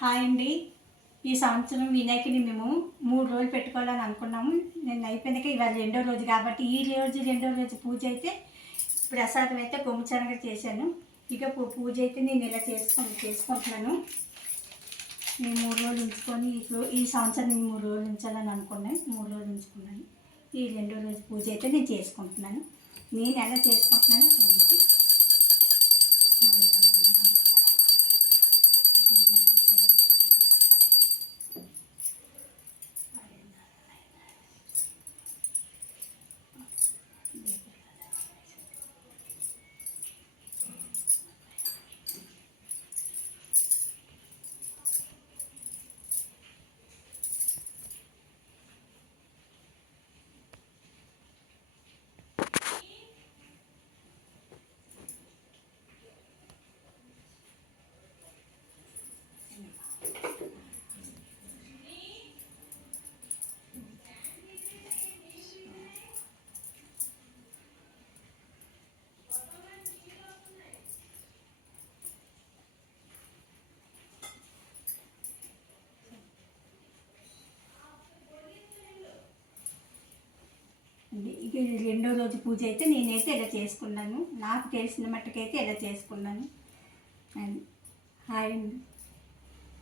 Hi అండి. ఈ సంవత్సరం వినాయకుని మేము మూడు రోజులు పెట్టుకోవాలని అనుకున్నాము. నేను అయిపోయినాక ఇవాళ రెండో రోజు కాబట్టి ఈ రోజు రెండో రోజు పూజ అయితే ప్రసాదం అయితే కొమ్ముచనగా చేశాను. ఇక పూజ అయితే నేను ఇలా చేసుకొని చేసుకుంటున్నాను. నేను మూడు రోజులు ఉంచుకొని ఇప్పుడు ఈ సంవత్సరం నేను మూడు రోజులు ఉంచాలని అనుకున్నాను. మూడు రోజులు ఉంచుకున్నాను. ఈ రెండో రోజు పూజ అయితే నేను చేసుకుంటున్నాను. నేను ఎలా చేసుకుంటున్నాను చూడండి. ఇది రెండో రోజు పూజ అయితే నేనైతే ఇలా చేసుకున్నాను. నాకు తెలిసిన మట్టుకైతే ఇలా చేసుకున్నాను. హాయ్ అండి.